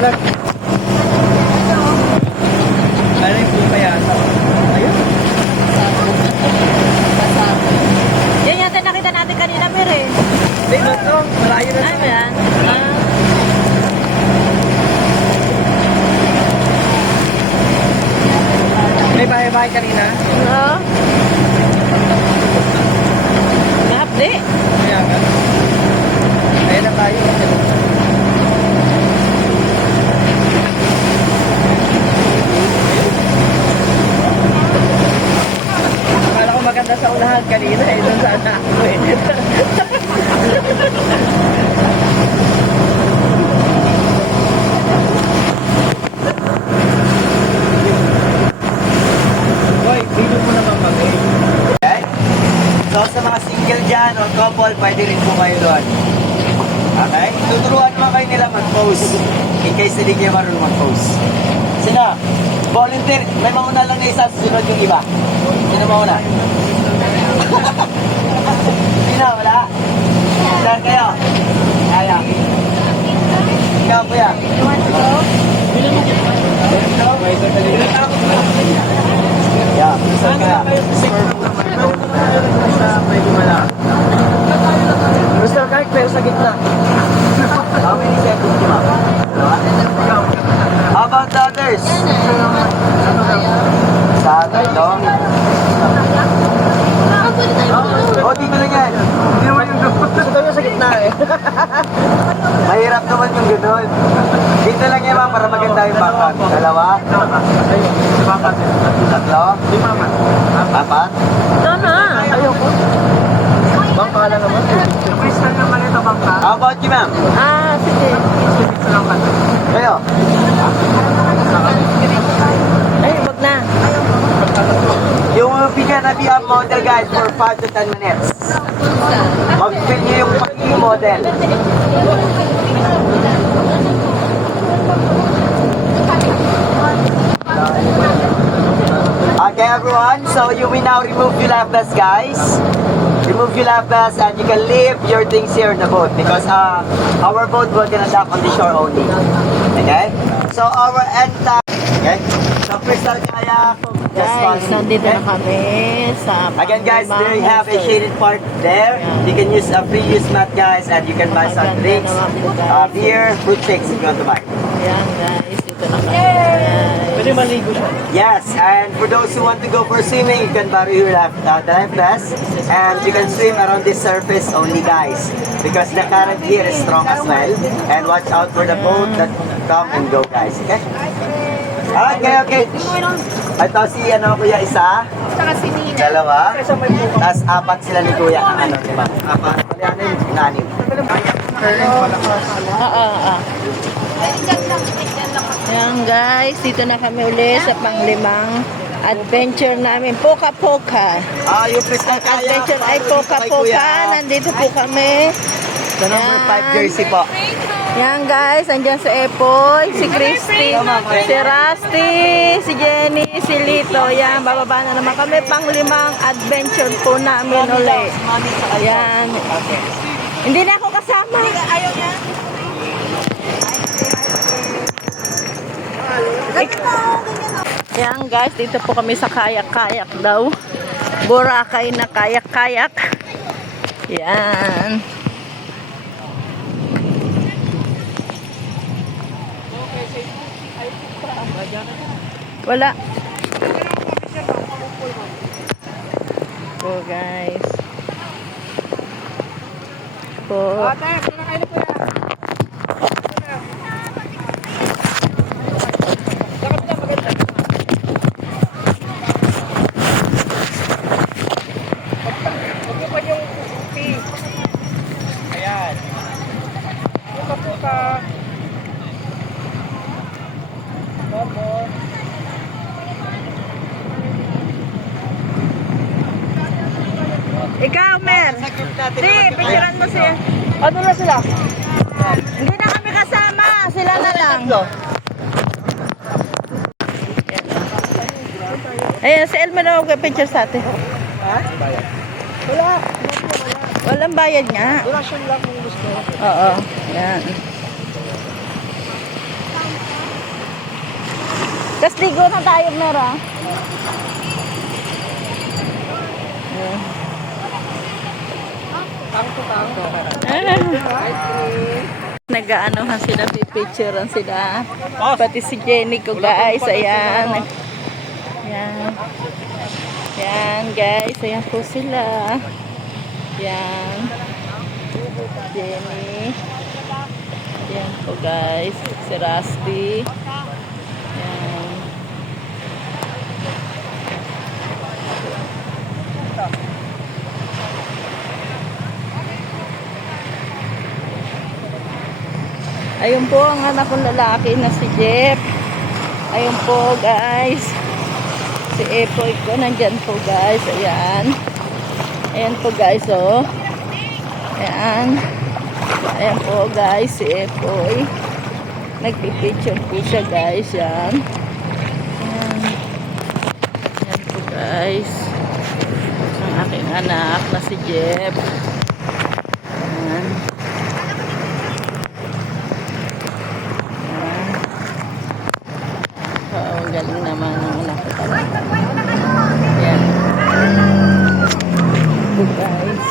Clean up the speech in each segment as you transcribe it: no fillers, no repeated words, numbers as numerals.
vlog. Ano yung buka yata? Ayun. Yan yata nakita natin kanina, pero eh. Hindi, no. Malayo na. Ano ba yan? May bahay-bahay kanina. Oo. Mahapdi. Kaya nga. Kaya na tayo. Akala ko maganda sa unahan kanina eh. Doon saan na ako eh. Boy, bilo mo naman kami. Okay? So sa mga single dyan or couple, pwede rin po kayo doon. Okay? Tuturuan naman kayo nila mag-pose. In case hindi kayo marunong mag-pose. Sino? Volunteer. May mauna lang na isa, susunod yung iba. Sino mauna? Sino? Wala? Saan kayo? Kaya. Ikaw, kuya. Yeah, saan kaya? Mr. Kite, pero sa gitna. How many seconds di ba? How about the others? Sa atin, no? Oh, dito lang yan. Hindi naman yung gusto nyo sa gitna eh. Mahirap naman yung gano'n. Dito lang yan ma'am para maganda yung bakat. Dalawa? Tatlo? Apat? Ito na. Ayoko. Bangka lang naman. Crystal naman ito bangka. How about you ma'am? Ah, sige. Kayo? Ay, wag na. You will be gonna be a model guys for 5 to 10 minutes. Mag-feel nyo yung pagiging model. Okay everyone, so you will now remove your life vest guys. Remove your life vest and you can leave your things here in the boat because our boat will gonna dock on the shore only. Okay? So our end time. Okay? So crystal kayak. Guys, nandito na kami sa Again guys, there you have a Resort. shaded part there. You can use a free use mat guys and you can buy some Maganda drinks, naman guys. beer, fruit shakes if you want to buy. Ayan guys, dito na kami. Guys. Pwede maligo siya. Yes, and for those who want to go for swimming, you can borrow your the life vest and you can swim around this surface only guys because the current here is strong as well and watch out for the boat that come and go guys, okay? Okay. Ito si kuya isa, dalawa, tapos apat sila ni kuya, diba? Apat, inanim. Ayan guys, dito na kami ulit sa panglimang adventure namin. Poka-poka. Yung crystal kaya. Adventure ay poka-poka. Nandito po kami. Sa number 5 jersey po. Yan guys, andyan si Epoy, si Christy, si Rusty, si Jenny, si Lito. Yan, bababa na naman kami. Panglimang adventure po namin ulit. Yan. Hindi na ako kasama. Ayaw niya. Yan guys, dito po kami sa kayak-kayak daw. Boracay na kayak-kayak. Yan. Wala. Po guys. Po. Ayan. Puka-puka. Ikaw, Mer. Di, picturean mo siya. Ano na sila? Hindi na kami kasama. Sila na lang. Ayan, si Elmer na mag-picture sa atin. Ha? Wala. Walang bayad nga. Donation lang kung gusto. Oo. Yan. Ligo na tayo, Mera. Nag-aanohan sila, pipicturean sila. Pati si Jenny ko, guys. Ayan. Ayan. Ayan, guys. Ayan po sila. Ayan. Jenny. Ayan po, guys. Si Rusty. Ayan. Ayun po ang anak kong lalaki na si Jeff. Ayun po, guys. Si Epoy ko nandyan po, guys. Ayan. Ayan po, guys, oh. Ayan. Ayan po, guys, si Epoy. Nagpipicture po siya, guys. Ayan. Ayan. Ayan po, guys. Ang aking anak na si Jeff. Ayan. Oo, galing naman ang anak ko talaga. Ayan. So guys.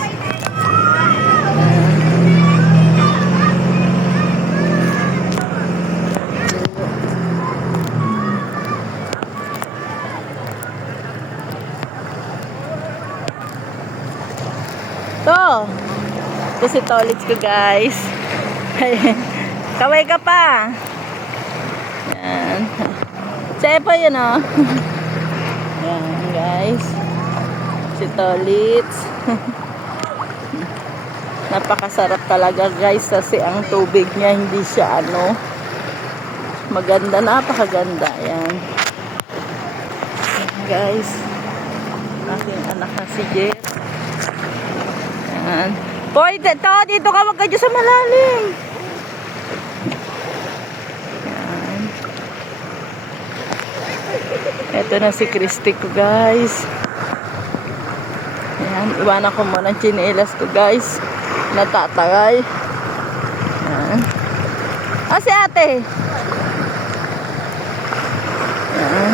Ito si Tolits ko, guys. Kaway ka pa. Ayan. Sepa yun, oh. Ayan, guys. Si Tolits. Napakasarap talaga, guys, kasi ang tubig niya hindi siya maganda, napakaganda. Ayan. Ayan, guys. Aking anak na si Jeff. Ayan. Boy, dito ka, wag ka dyan sa malalim. Ito na si Christy ko, guys. Ayan, iwanan ko muna ang chinelas ko, guys. Natatagay. Ayan. Ah, si ate. Ayan.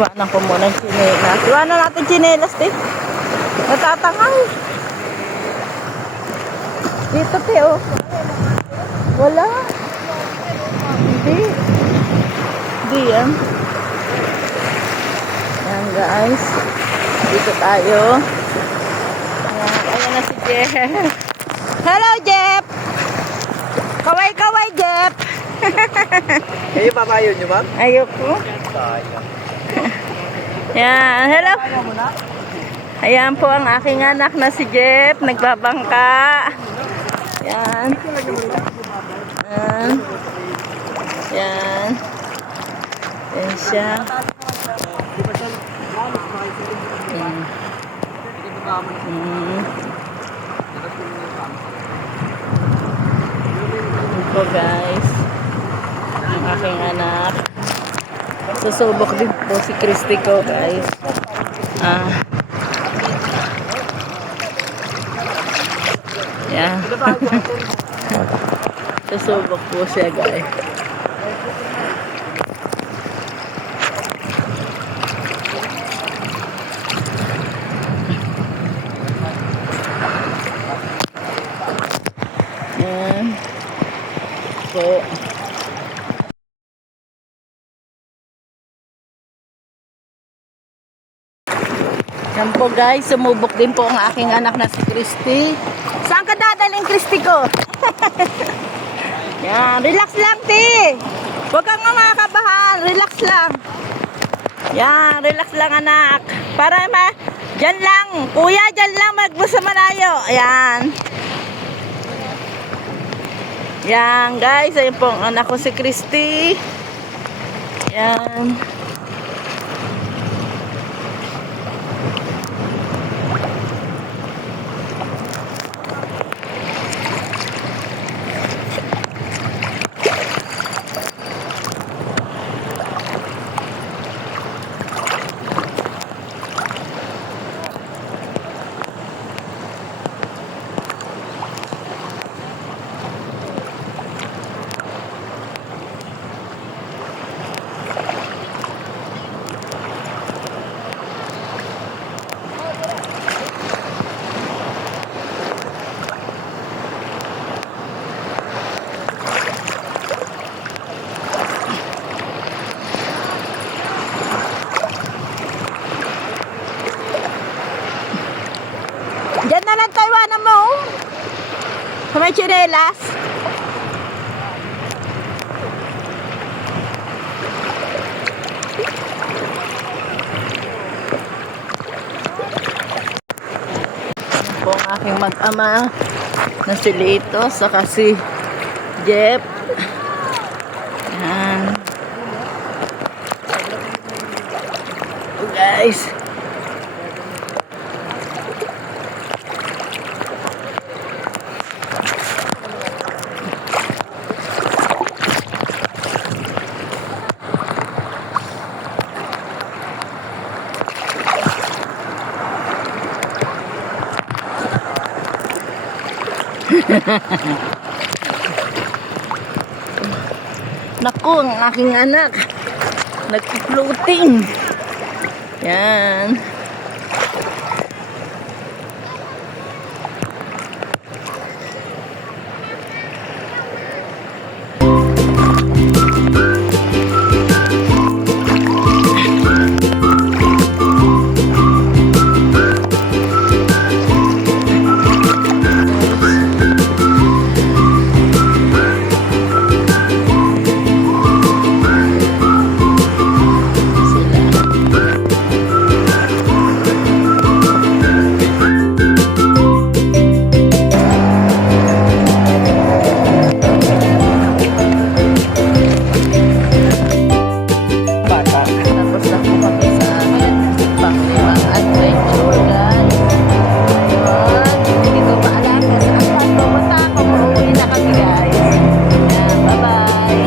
Iwanan ko muna ang chinelas. Iwanan natin chinelas, te. Natatangay. Dito, te, oh. Wala. Hindi. Yan. Yan, guys. Dito tayo. Ayan na si Jeff. Hello, Jeff! Kaway-kaway, Jeff! Kayo papayo nyo, ma'am? Ayoko. Yan, hello. Ayan po ang aking anak na si Jeff. Nagbabangka. Yan. Yan. Yan. Yan siya. Ito, guys. Ang aking anak. Susubok din po si Christy ko, guys. Yan. Susubok po siya, guys. Yan. Po. Yan po, guys, sumubok din po ang aking anak na si Christy. Saan ka dadaling, Christy ko? Yan, relax lang, ti. Huwag kang makabahan, relax lang. Yan, relax lang, anak. Para dyan lang, kuya, dyan lang, magbusa malayo. Ayan. Yan, guys, ayun po ang anak ko si Christy. Yan. tsinelas? Po ang aking mag-ama na si Lito saka si Jeff. Yan. So guys. Naku, ang aking anak nag-floating. Yan. Tapos na po kami sa panglimang adventure guys. Ayun. Hindi ko pa alam kung saan saan pumunta ako. Uuwi na kami guys. Yan, bye-bye.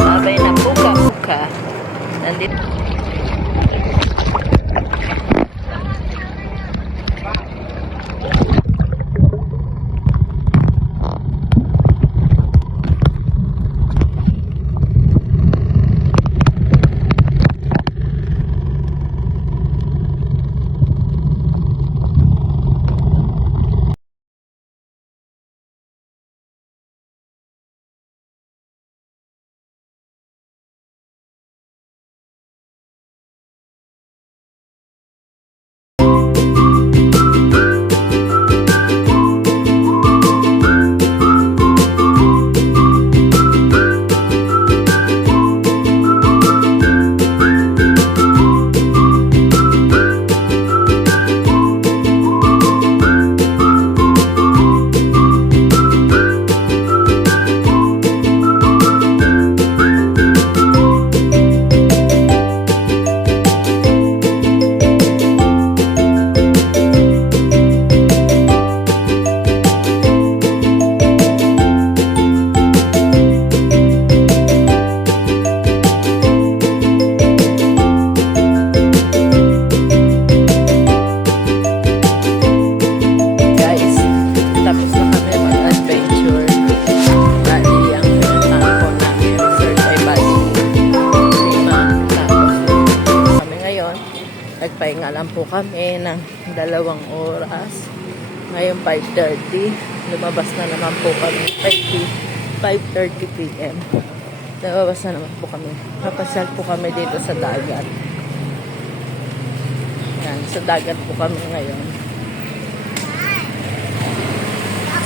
Sabay na puka-puka. Nandito. Guys, tapos na kami mag-adventure. Bali, ang pinuntahan po namin resort ay Bali Lima. Tapos kami ngayon, nagpahinga lang po kami ng 2 oras. Ngayon 5:30. Lumabas na naman po kami 5:30 p.m. Lumabas na naman po kami. Napasyal po kami dito sa dagat. Yan, sa dagat po kami ngayon.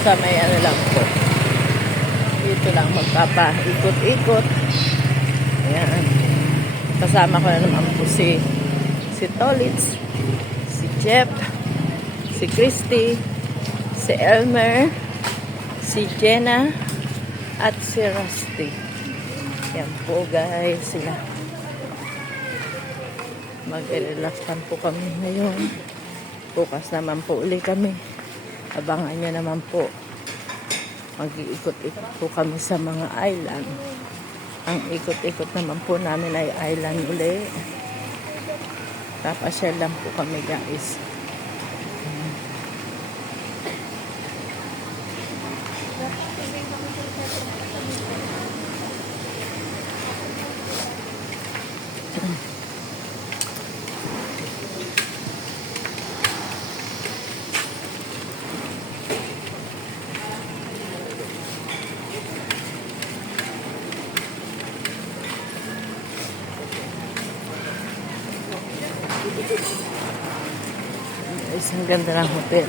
Sa may ano lang po. Dito lang magpapaikot-ikot. Ayan. Kasama ko na naman po si Tolitz, si Jeff, si Christy, si Elmer, si Jenna, at si Rusty. Yan po guys sila. Mag-relax lang po kami ngayon. Bukas naman po uli kami. Abangan nyo naman po. Mag-iikot-ikot po kami sa mga island. Ang ikot-ikot naman po namin ay island uli. Papasyal lang po kami guys. Isang ganda ng hotel.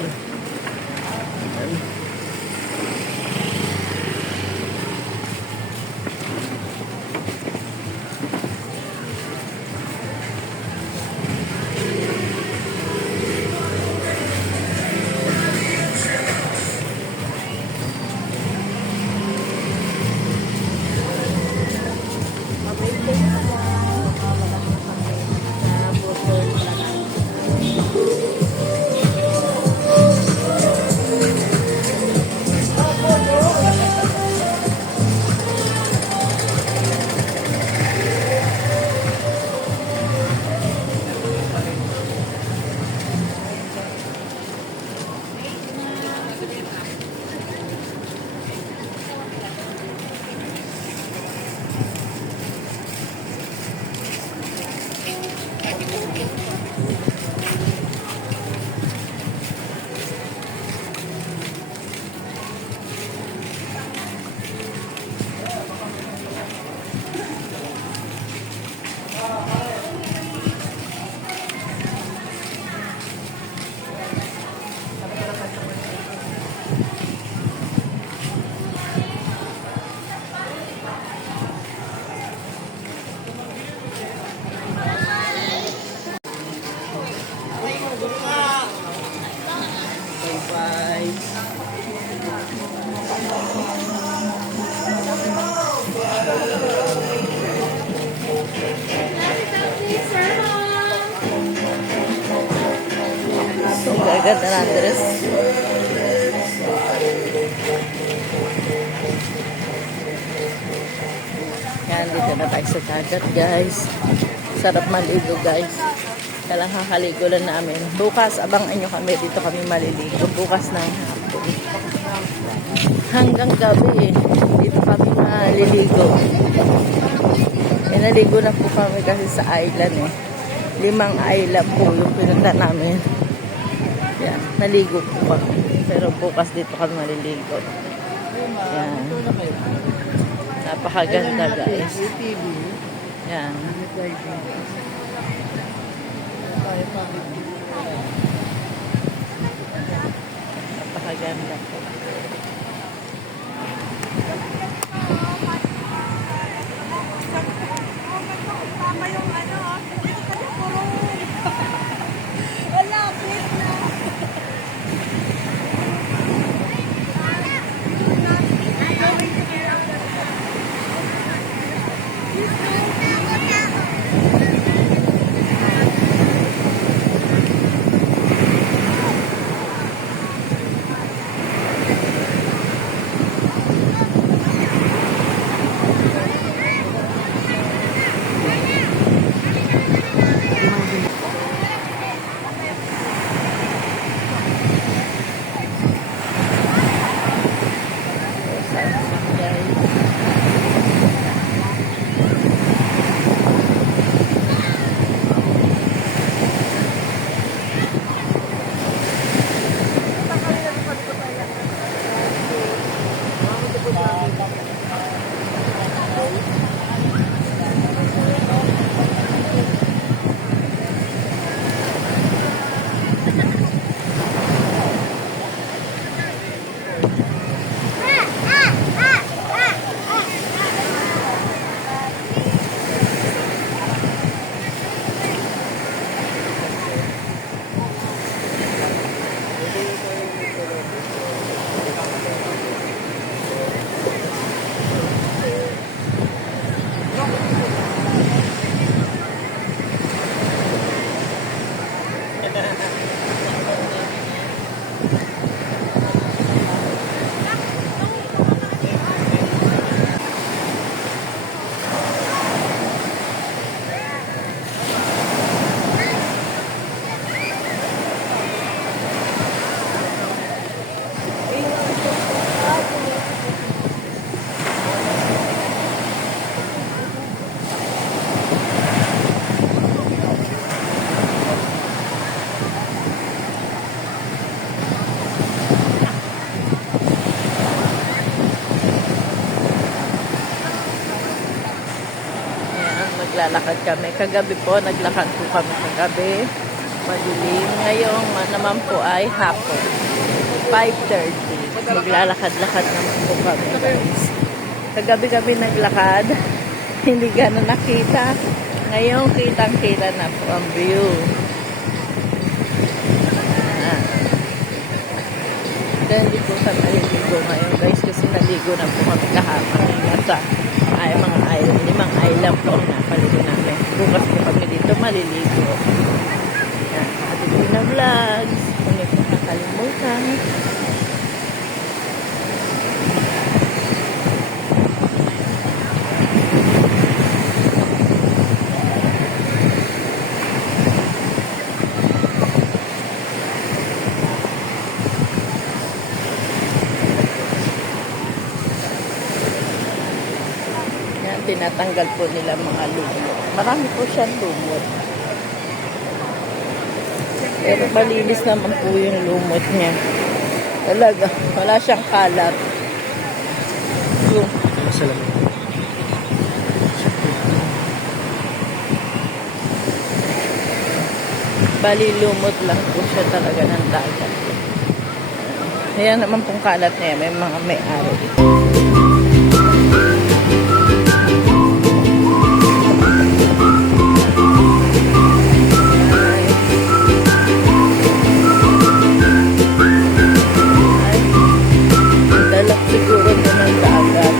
So, gaganda na Andres. Yan, dito na tayo sa dagat, guys. Sarap maligo, guys. Kailang kakaligo lang namin. Bukas, abangan nyo kami. Dito kami maliligo. Bukas ng hapon. Hanggang gabi, dito kami maliligo. Naligo na po kami kasi sa island eh. 5 island po yung pinunta namin. Yan, naligo po kami. Pero bukas dito kami maliligo. Yan. Napakaganda, guys. Yan. Napakaganda po. Naglalakad kami. Kagabi po, naglakad po kami kagabi. Madilim. Ngayong naman po ay hapon. 5:30. Maglalakad-lakad naman po kami, guys. Kagabi-gabi naglakad. Hindi gano'n nakita. Ngayon, kitang-kita na po ang view. Dahil hindi po kami naliligo ngayon, guys, kasi naligo na po kami kahapon. Nasa mga limang island po ang napaligo namin. Bukas po kami dito maliligo. Yan, ating pinavlogs. Kung hindi po nakalimutan. Tinatanggal po nila mga lumot. Marami po siyang lumot. Pero malinis naman po yung lumot niya. Talaga, wala siyang kalat. Yung bali lumot lang po siya talaga ng dagat. Ayan naman pong kalat niya. May mga may-ari dito. Siguro po ng dagat.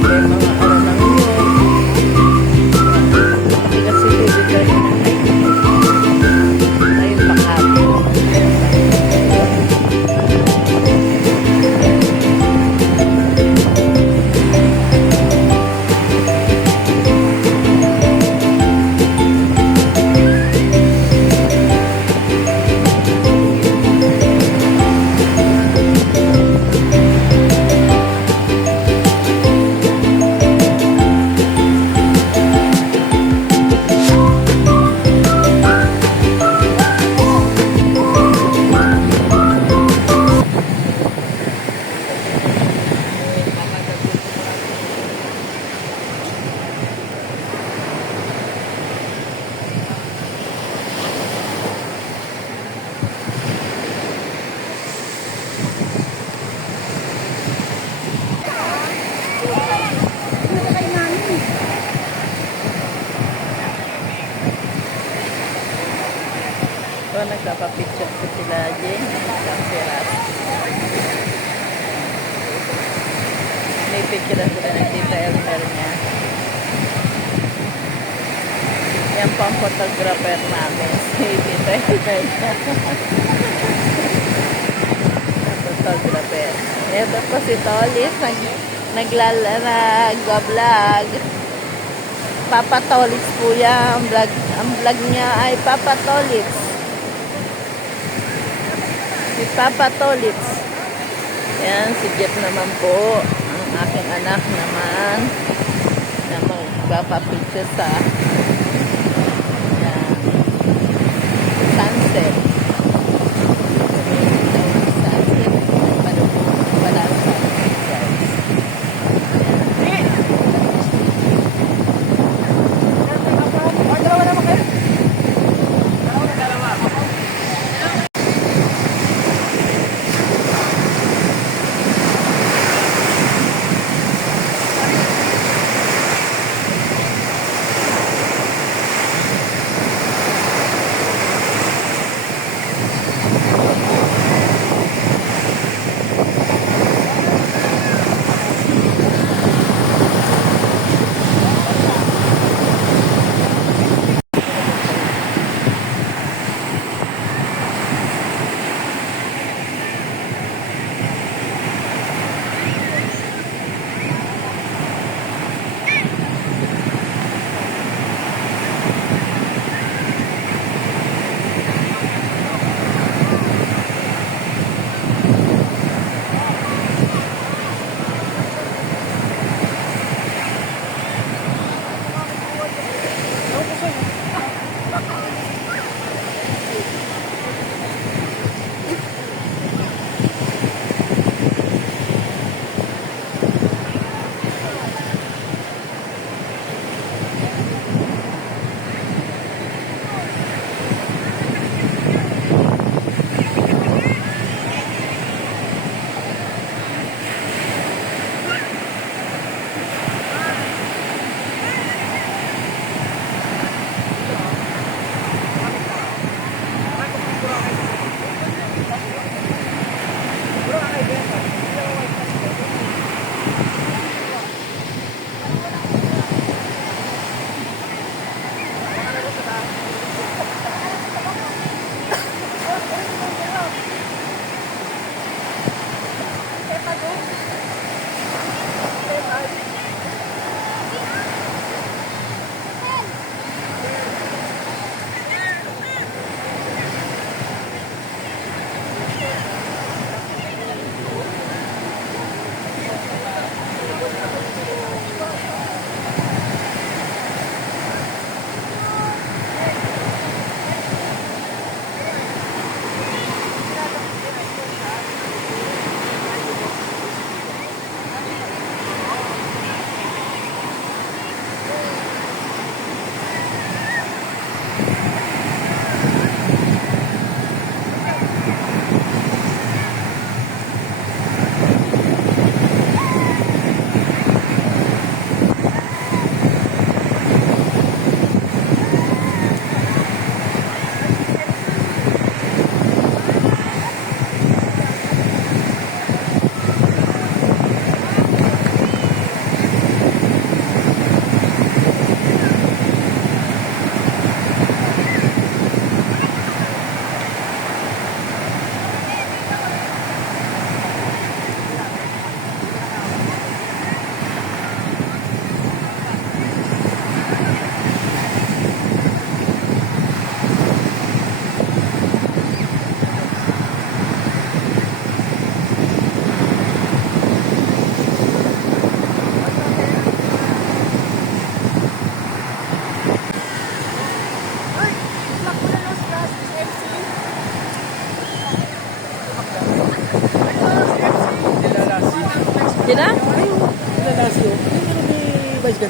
May mga ano lang yun. Kasi siguro dito ay Makati. So, nagpapapicture ko sila Jen. May picture ko na ng Tita Elmer niya. Yan po ang photographer namin. Si Tita Elmer niya. Photographer. Ito po si Tolis. Nag-vlog. Papa Tolis po yan. Ang vlog niya ay Papa Tolis. Si Papa Tolis. Yan, si Jeff naman po. Ang aking anak naman na magpapapicture sa sunset. Sunset. Wala sunset, guys.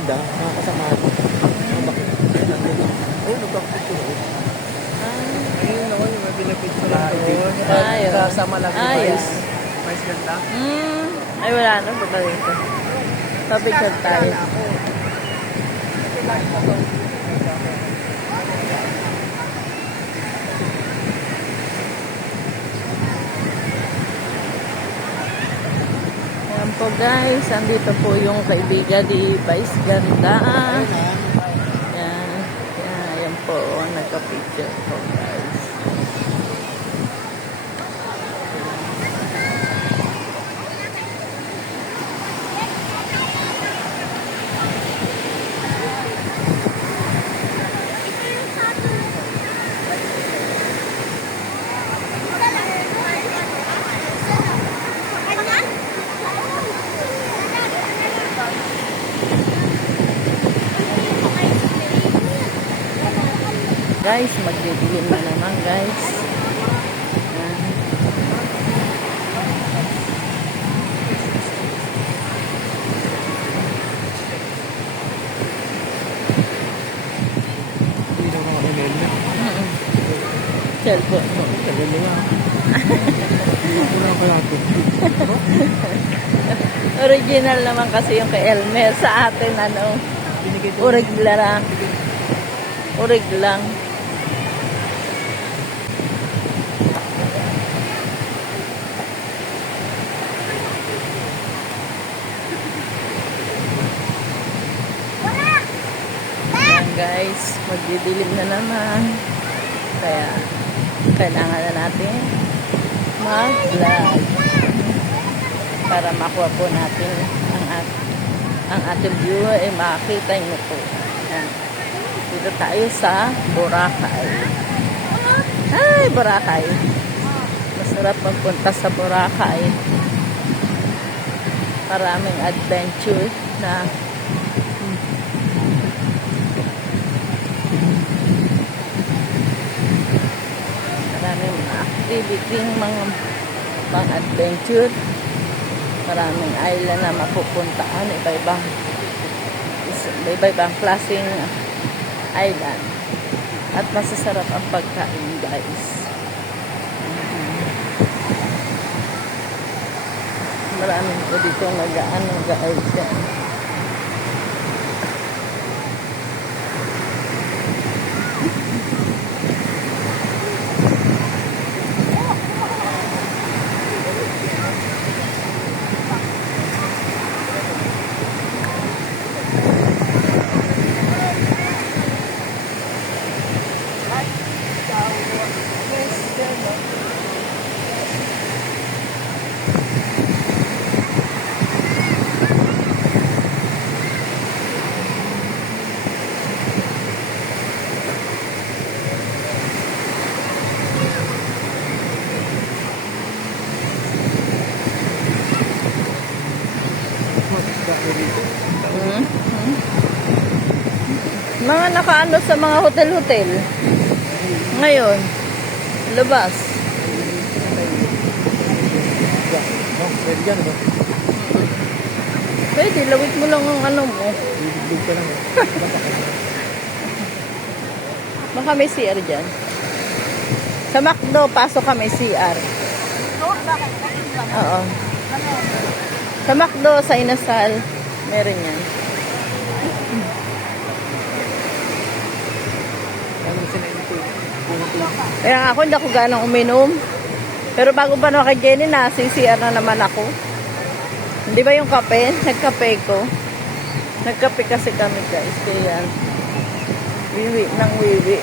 maganda. Mga kasama. Ayun, nagpapicture. Ayun ako, yung pinapicture doon. Ayun. Kasama lang yung Ayun. Vice. Vice ganda. Ay, wala na. Baba dito. Papicture tayo. Ayan po guys. Andito po yung kaibigan ni Vice Ganda. Ayan. Ayan po. Nagka-picture po guys. Guys, magdidilim na naman guys. Ayan. Hindi na mga ML na. Cellphone mo. Tagal na. Hindi na kaya ito. Original naman kasi yung kay Elmer. Sa atin, ano, urig lang. Urig lang. Ayan guys, magdidilim na naman. Kaya, kailangan na natin mag-vlog para makuha po natin ang ating view ay makita nyo po. Ayan. Dito tayo sa Boracay. Ay, Boracay. Masarap magpunta sa Boracay. Maraming adventure na maraming activity, mga pang-adventure. Maraming island na mapupuntaan. Iba-ibang klaseng island. At masasarap ang pagkain, guys. Maraming po dito nag-ano, guys. Mga nakaano sa mga hotel-hotel. Ngayon, labas. Pwede yan, no? Pwede, lawit mo lang ang ano mo. Bibig ka lang. Baka may CR dyan. Sa McDo, pasok ka may CR. Oo. Sa McDo, sa Inasal, meron yan. Ano sila ito? Kaya nga ako, hindi ako ganang uminom. Pero bago pa naman kay Jenny, nasi-CR na naman ako. Hindi ba yung kape? Nagkape ko. Nagkape kasi kami guys. Kaya yan. Wiwi ng wiwi.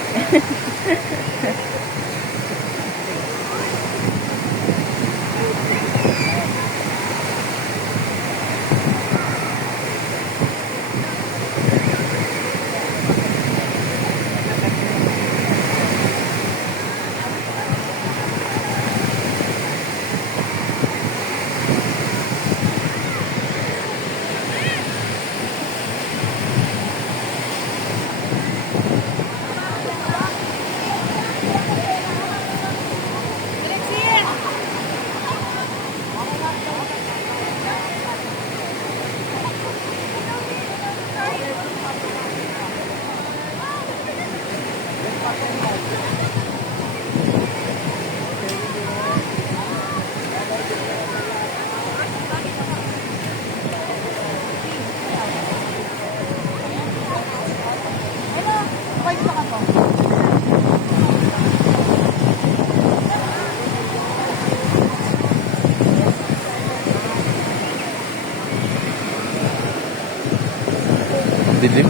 Dilim.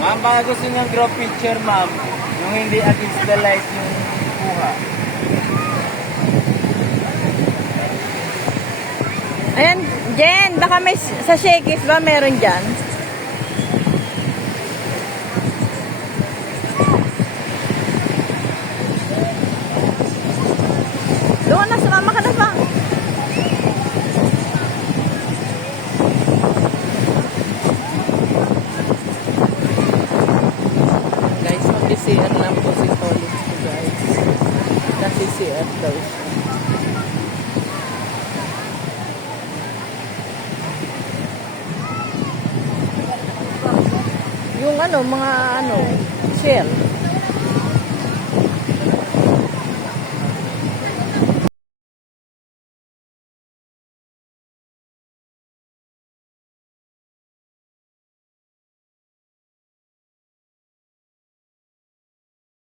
Ma'am, baka gusto nyo group picture, ma'am. Yung hindi against the light yung kuha. Ayan, Jen, baka may sa Shakey's ba meron dyan? Doon na, sumama ka na pa. Guys, mag-CR lang po si Pauline ko, guys. Kasi CR daw siya. Yung ano, mga ano, shell.